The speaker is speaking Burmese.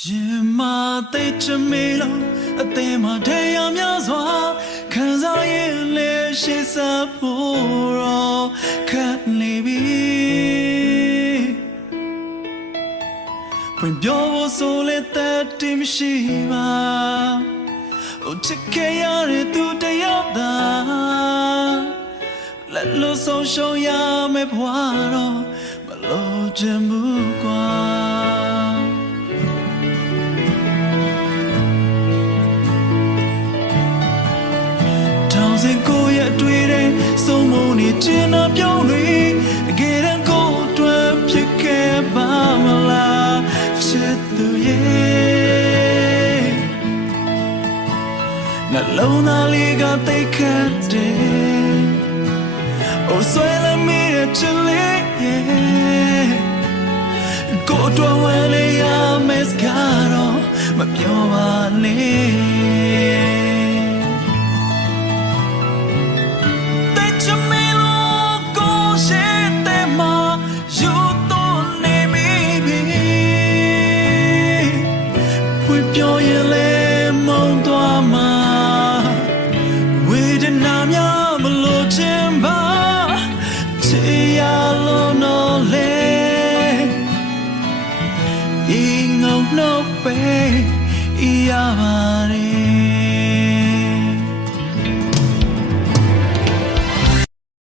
ရင်မာသိချမေလို့အသေးမတရားများစွာခံစားရင်လေရှိစဖို့တော့ခက်နေပြီပြန်ပြောဖို့ဆိုလေတဲ့တင်မရှိပါOhချစ်ခဲ့ရတဲ့သူတယောက်သာလက်လို့ဆုံးရှုံးရမယ့်ဘဝတော့မလို့ချင်ဘူးကွာစင်ကိုရဲ့အတွေ့တဲ့စုံမုံနေကျင်နာပြောင်းတွေတကယ်တမ်းကိုအတွက်ဖြစ်ခဲ့ပါမလားချစ်သူရဲ့နှလုံးသားလေးကသိခတ်တယ်အိုဆွဲလမ်းမိတဲ့ချစ်လေးရဲ့ကိုအတွက်ဝယ်လေးရမယ့်စကားတော့မပြောပါနဲ့ပြောရင်လေမုံသွားမှာဝေဒနာများမလို့ချင်ပါချေရလို့နော်လေအင်းငုံနှုတ်ပဲရပါတယ်